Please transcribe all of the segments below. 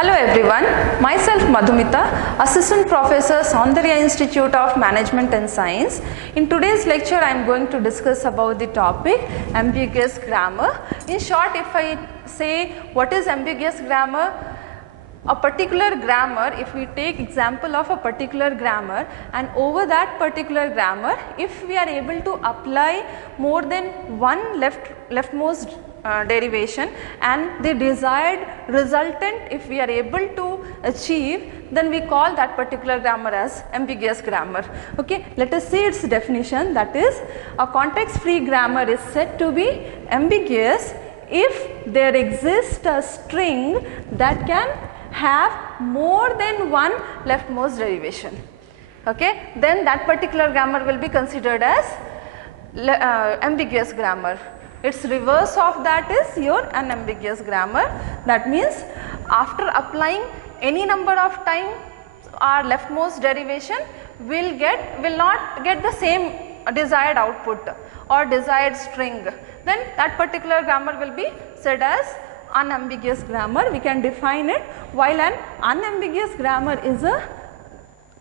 Hello everyone, myself Madhumita, Assistant Professor, Soundarya Institute of Management and Science. In today's lecture I am going to discuss about the topic ambiguous grammar. In short, if I say what is ambiguous grammar, a particular grammar, if we take example of a particular grammar and over that particular grammar, if we are able to apply more than one leftmost derivation and the desired resultant if we are able to achieve, then we call that particular grammar as ambiguous grammar. Okay, let us see its definition. That is, a context free grammar is said to be ambiguous if there exists a string that can have more than one leftmost derivation. Okay, then that particular grammar will be considered as ambiguous grammar. Its reverse of that is your unambiguous grammar. That means after applying any number of times our leftmost derivation will not get the same desired output or desired string, then that particular grammar will be said as unambiguous grammar. We can define it. While an unambiguous grammar is a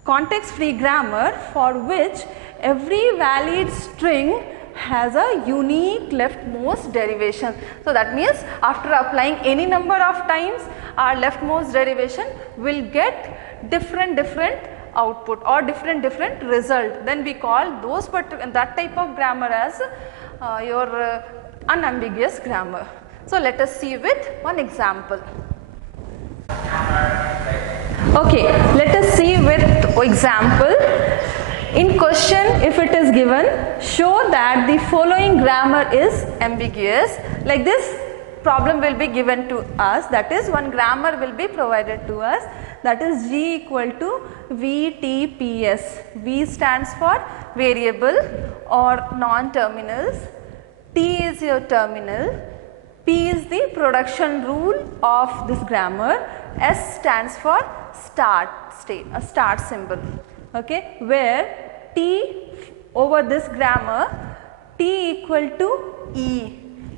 context free grammar for which every valid string has a unique leftmost derivation. So that means after applying any number of times our leftmost derivation will get different output or different result. Then we call that type of grammar as your unambiguous grammar. So let us see with one example. Okay, let us see with example. In question, if it is given, show that the following grammar is ambiguous. Like this problem will be given to us, that is one grammar will be provided to us, that is G equal to VTPS. V stands for variable or non-terminals, T is your terminal, P is the production rule of this grammar, S stands for start state, a start symbol. Okay, where T over this grammar, T equal to E.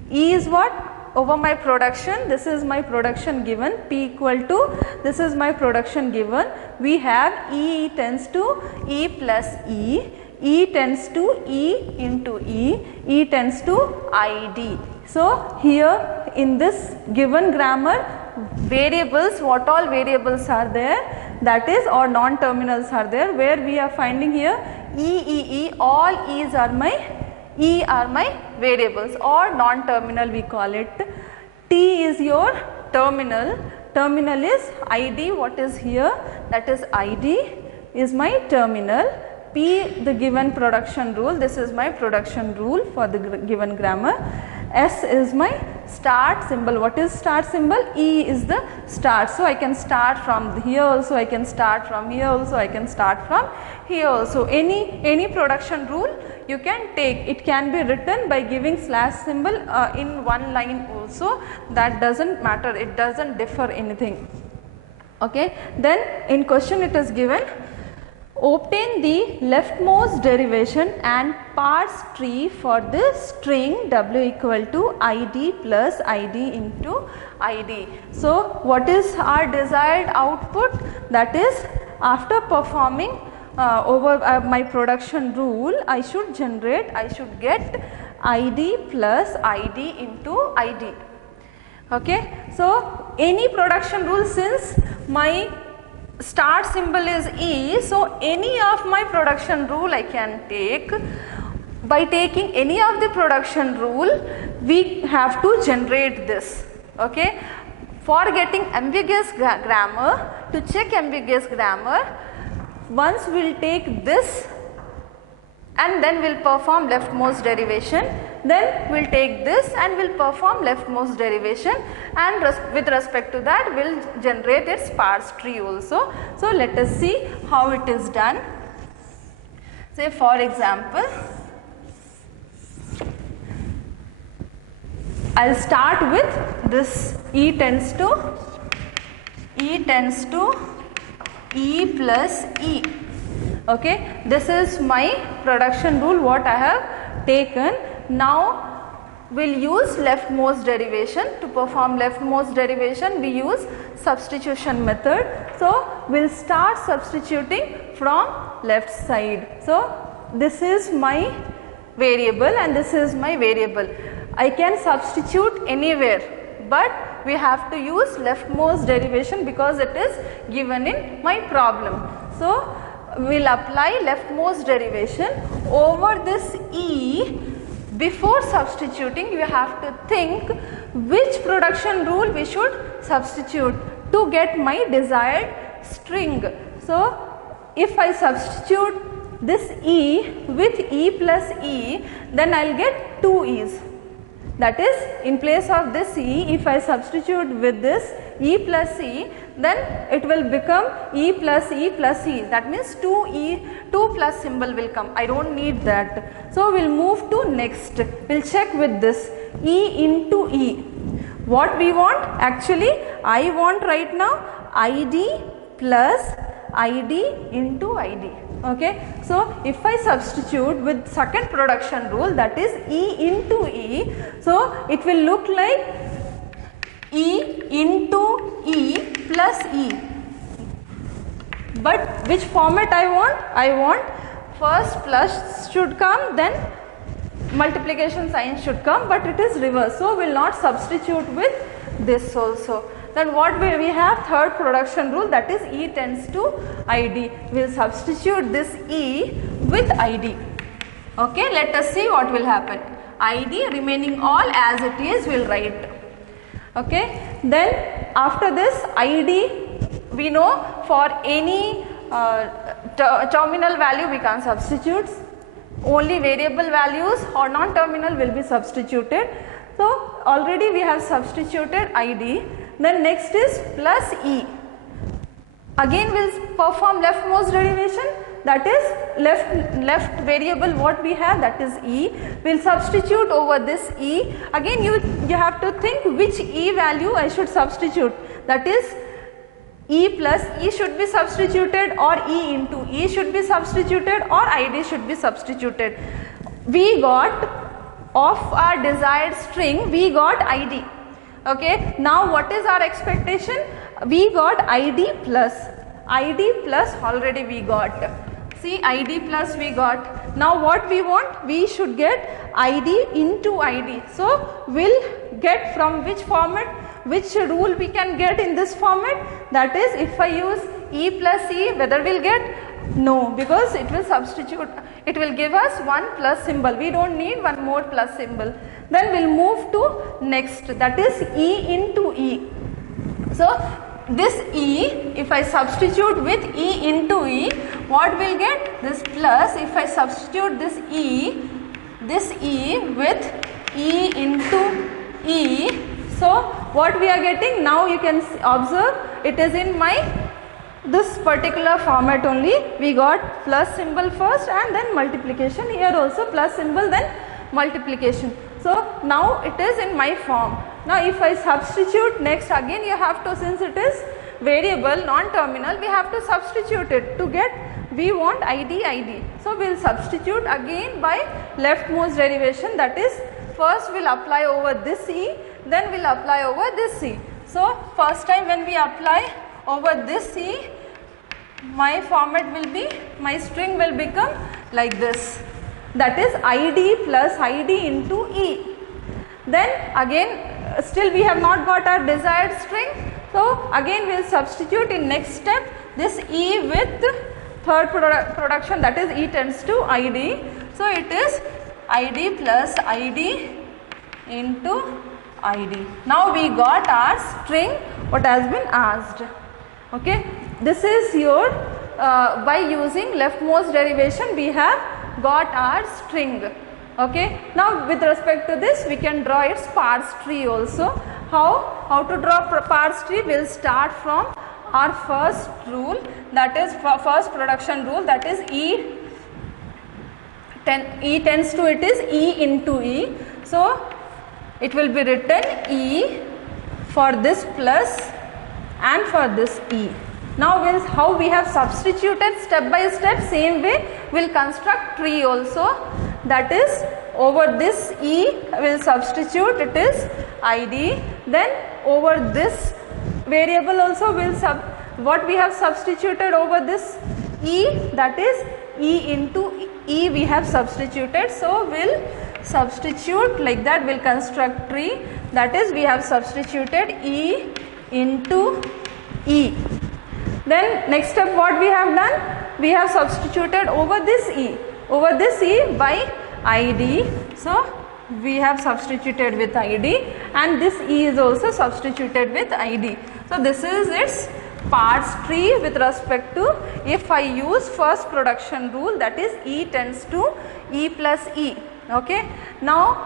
E is what? Over my production, this is my production given, P equal to, this is my production given. We have E tends to E plus E, E tends to E into E, E tends to ID. So here in this given grammar, variables, what all variables are there, that is, or non-terminals are there, where we are finding here E, all E's are my variables or non-terminal we call it. T is your terminal, terminal is ID, what is here, that is ID is my terminal. P the given production rule, this is my production rule for the given grammar. S is my start symbol. What is start symbol? E is the start. So I can start from here also, I can start from here also, I can start from here also. Any production rule you can take. It can be written by giving slash symbol in one line also. That doesn't matter, it doesn't differ anything. Okay. Then in question it is given, obtain the leftmost derivation and parse tree for this string W equal to ID plus ID into ID. So what is our desired output? That is, after performing over my production rule, I should get ID plus ID into ID. Okay. So any production rule, since my start symbol is E, so any of my production rule I can take. By taking any of the production rule, we have to generate this. Okay. For getting ambiguous grammar, to check ambiguous grammar, once we will take this and then we will perform leftmost derivation, then we will take this and we will perform leftmost derivation, and with respect to that we will generate its parse tree also. So let us see how it is done. Say for example, I will start with this E tends to E plus E. Okay, this is my production rule what I have taken. Now we'll use leftmost derivation. To perform leftmost derivation, we use substitution method. So we'll start substituting from left side. So this is my variable and this is my variable. I can substitute anywhere, but we have to use leftmost derivation because it is given in my problem. So we'll apply leftmost derivation over this E. Before substituting, you have to think which production rule we should substitute to get my desired string. So if I substitute this E with E plus E, then I will get 2 E's. That is, in place of this E, if I substitute with this E plus E, then it will become E plus E plus E. That means 2 plus symbol will come. I don't need that. So we will move to next. We will check with this E into E. What we want? Actually, I want right now ID plus ID into ID. Okay. So if I substitute with second production rule, that is E into E, so it will look like E into E plus E. But which format I want? I want first plus should come, then multiplication sign should come, but it is reverse. So we will not substitute with this also. Then what we have? Third production rule, that is E tends to ID. We will substitute this E with ID. Okay, let us see what will happen. ID remaining all as it is, we will write. Okay, then after this ID, we know for any terminal value we can substitute. Only variable values or non-terminal will be substituted. So already we have substituted ID. Then next is plus E. Again we will perform leftmost derivation, that is left variable what we have, that is E. We will substitute over this E. Again you have to think which E value I should substitute, that is E plus E should be substituted or E into E should be substituted or ID should be substituted. We got of our desired string, we got ID. Okay, now what is our expectation? We got ID plus already we got. See, ID plus we got. Now what we want? We should get ID into ID. So we'll get from which format, which rule we can get in this format? That is, if I use E plus E, whether we'll get? No, because it will substitute, it will give us one plus symbol. We don't need one more plus symbol. Then we'll move to next, that is E into E. So this E, if I substitute with E into E, what will get? This plus. If I substitute this E with E into E, so what we are getting? Now you can observe it is in my this particular format only. We got plus symbol first and then multiplication. Here also plus symbol, then multiplication. So now it is in my form. Now if I substitute next, again you have to, since it is variable non-terminal, we have to substitute it to get, we want ID. So we will substitute again by leftmost derivation, that is first we will apply over this E, then we will apply over this E. So first time when we apply over this E, my format will be, my string will become like this, that is ID plus ID into E. Then again still we have not got our desired string, so again we will substitute in next step this E with third production, that is E tends to ID. So it is ID plus ID into ID. Now we got our string what has been asked. Okay, this is your by using leftmost derivation we have got our string. Okay, now with respect to this we can draw its parse tree also. How to draw parse tree? We will start from our first rule, that is first production rule, that is E tends to, it is E into E. So it will be written E for this plus and for this E. Now how we have substituted step by step, same way we will construct tree also, that is over this E will substitute, it is ID. Then over this variable also will what we have substituted over this E, that is E into E we have substituted. So we'll substitute like that, we'll construct tree, that is we have substituted E into E. Then next step what we have done, we have substituted over this E by ID. So we have substituted with ID, and this E is also substituted with ID. So this is its parts tree with respect to if I use first production rule, that is E tends to E plus E. Okay. Now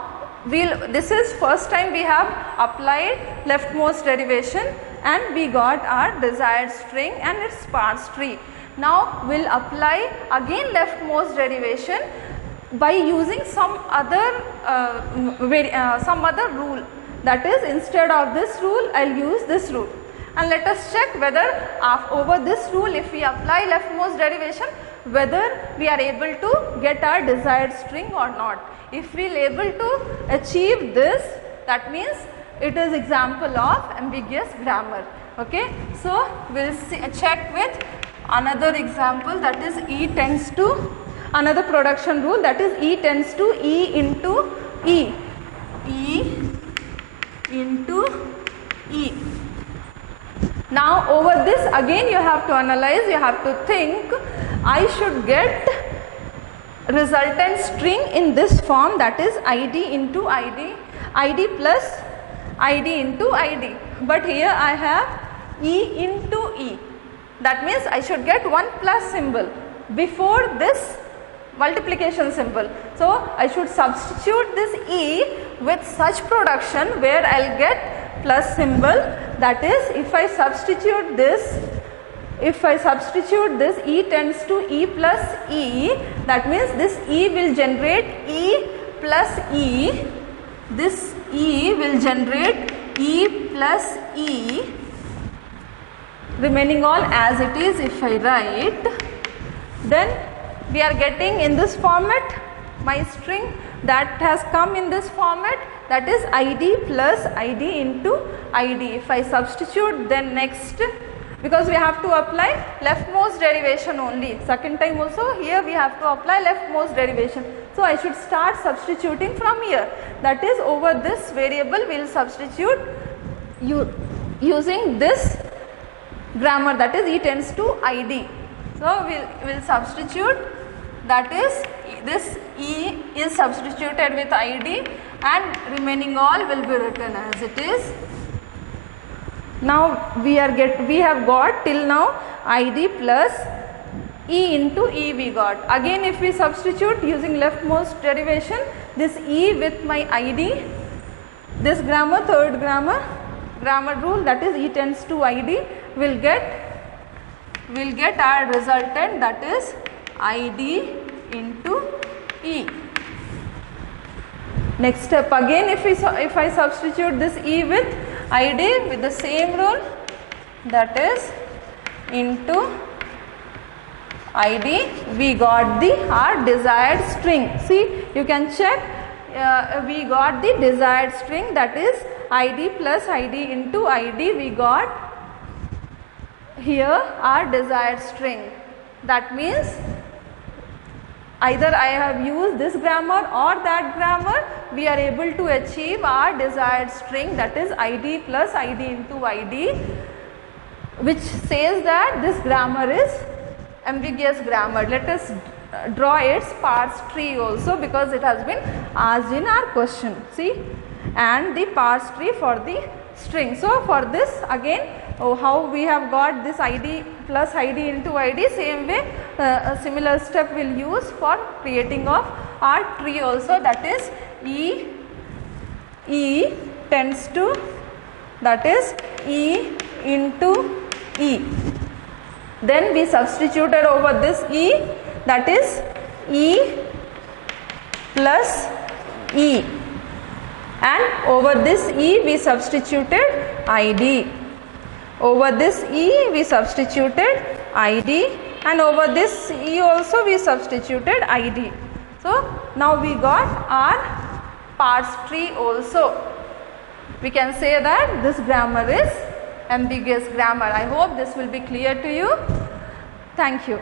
this is first time we have applied leftmost derivation and we got our desired string and its parts tree. Now we'll apply again leftmost derivation by using some other rule, that is instead of this rule I'll use this rule, and let us check whether over this rule if we apply leftmost derivation whether we are able to get our desired string or not. If we are able to achieve this, that means it is example of ambiguous grammar. Okay. So we'll check with another example, that is E tends to another production rule, that is E tends to E into E. E into E. Now over this again you have to analyze, you have to think I should get resultant string in this form, that is ID into ID, ID plus ID into ID. But here I have E into E. That means I should get one plus symbol before this multiplication symbol. So I should substitute this E with such production where I will get plus symbol. That is if I substitute this E tends to E plus E, that means this E will generate E plus E, this E will generate E plus E, remaining all as it is. If I write, then we are getting in this format my string that has come in this format, that is ID plus ID into ID. If I substitute, then next, because we have to apply leftmost derivation only, second time also here we have to apply leftmost derivation. So I should start substituting from here, that is over this variable we will substitute using this grammar, that is E tends to ID. So we will substitute, that is this E is substituted with ID and remaining all will be written as it is. Now we have got till now ID plus E into E we got. Again if we substitute using leftmost derivation, this E with my ID, this grammar, third grammar rule, that is E tends to ID, will get our resultant, that is ID into E. Next step again if I substitute this E with ID with the same rule, that is into ID, we got our desired string. See, you can check, we got the desired string, that is ID plus ID into ID, we got here our desired string. That means either I have used this grammar or that grammar, we are able to achieve our desired string, that is ID plus ID into ID, which says that this grammar is ambiguous grammar. Let us draw its parts tree also, because it has been asked in our question. See, and the parts tree for the string. So for this again, how we have got this ID plus ID into ID, same way a similar step we will use for creating of our tree also, that is E tends to, that is E into E. Then we substituted over this E, that is E plus E, and over this E we substituted ID. Over this E we substituted ID, and over this E also we substituted ID. So Now we got our parse tree also. We can say that this grammar is ambiguous grammar. I hope this will be clear to you. Thank you.